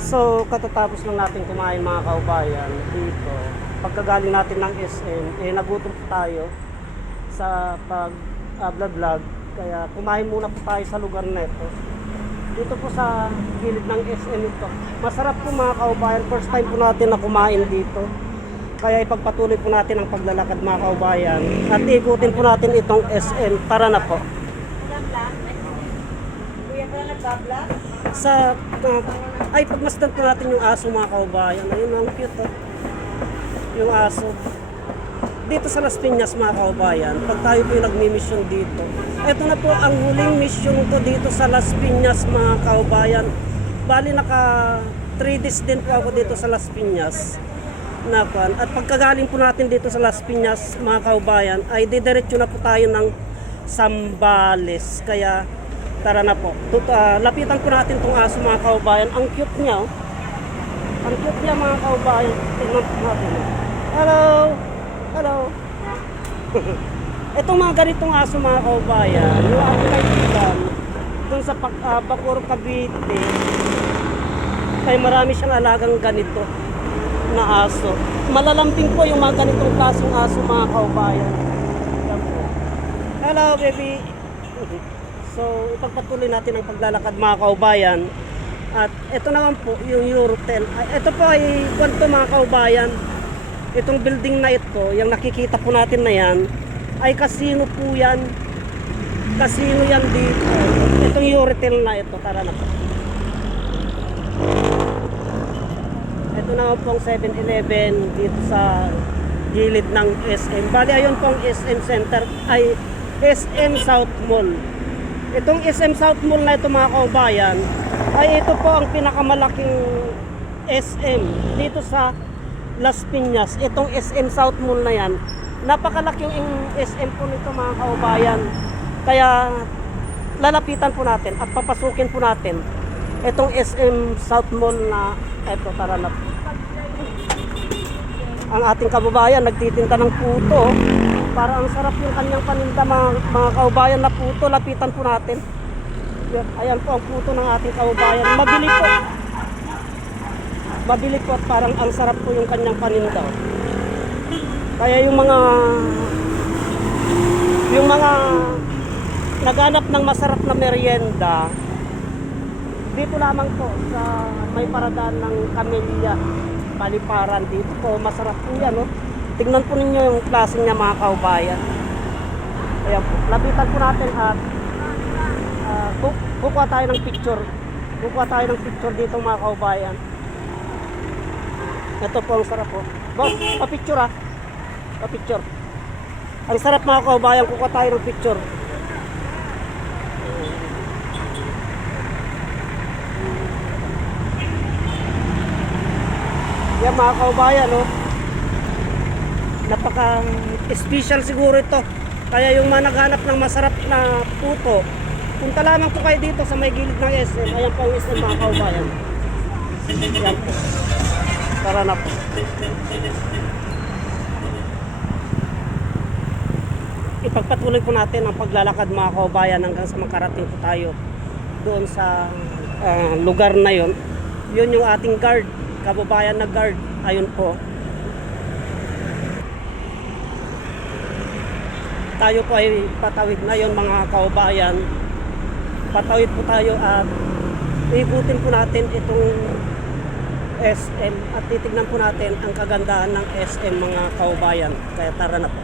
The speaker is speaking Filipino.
So, katatapos lang natin kumain mga kaubayan dito. Pagkagaling natin ng SM, nagutom po tayo sa pag-vlog. Kaya kumain muna po tayo sa lugar na ito. Dito po sa gilid ng SM ito. Masarap po mga kaubayan. First time po natin na kumain dito. Kaya ipagpatuloy po natin ang paglalakad mga kaubayan. At ikutin po natin itong SM. Tara na po. Sa ay pagmasdan po natin yung aso mga kaubayan. Ayun, ang cute oh. Yung aso dito sa Las Piñas mga kaubayan. Pag tayo po yung nagmi-mission dito, eto na po ang huling mission ko dito sa Las Piñas mga kaubayan. Bali naka 3 days din po ako dito sa Las Piñas napan. At pagkagaling po natin dito sa Las Piñas mga kaubayan, ay didiretso na po tayo ng Zambales. Kaya tara na po. Lapitan po natin itong aso mga kaubayan. Ang cute niya oh. Ang cute niya mga kaubayan. Tingnan po natin. Hello! Hello! Itong mga ganitong aso mga kaubayan, yung ako kaibigan dun sa Bacoor, Cavite, ay marami siyang alagang ganito na aso. Malalambing po yung mga ganitong klaseng aso mga kaubayan. Hello baby! So, ipagpatuloy natin ang paglalakad mga kaubayan. At ito naman po yung Eurotel. Ito po ay kwento mga kaubayan. Itong building na ito, yung nakikita po natin na yan, ay casino po yan. Casino yan dito. Itong Eurotel na ito. Tara na po. Ito naman pong 7-Eleven dito sa gilid ng SM. Bali, ayun pong SM Center ay SM South Mall. Itong SM South Mall na ito mga kaubayan, ay ito po ang pinakamalaking SM dito sa Las Piñas. Itong SM South Mall na yan, napakalaking SM po nito mga kaubayan. Kaya lalapitan po natin at papasukin po natin itong SM South Mall na ito. Tara na po. Ang ating kababayan nagtitinda ng puto. Para ang sarap yung kanyang paninda mga kaubayan na puto. Lapitan po natin. Ayan po ang puto ng ating kaubayan. Mabili po. Mabili po at parang ang sarap po yung kanyang paninda. Kaya yung mga naghanap ng masarap na merienda, dito lamang po sa may paradaan ng Camellia, Paliparan. Dito po masarap po yan no? Tingnan po ninyo yung klase niya mga kaubayan. Ayan po, lapitan po natin at kukuha tayo ng picture. Kukuha tayo ng picture dito mga kaubayan. Ito po ang sarap po. Boss, pa-picture ah. Pa-picture. Ang sarap mga kaubayan, kukuha tayo ng picture. Yan mga kaubayan oh. Napaka-special siguro ito. Kaya yung mga naghanap ng masarap na puto, punta lamang po kayo dito sa may gilid ng SM. Ayan po ang SM mga kaubayan. Ayan po. Tara na po. Ipagpatuloy po natin ang paglalakad mga kaubayan hanggang sa makarating po tayo doon sa lugar na yon. Yun yung ating guard, kababayan na guard. Ayun po. Tayo po ay patawid na yon mga kaubayan. Patawid po tayo at ikutin po natin itong SM at titignan po natin ang kagandahan ng SM mga kaubayan. Kaya tara na po.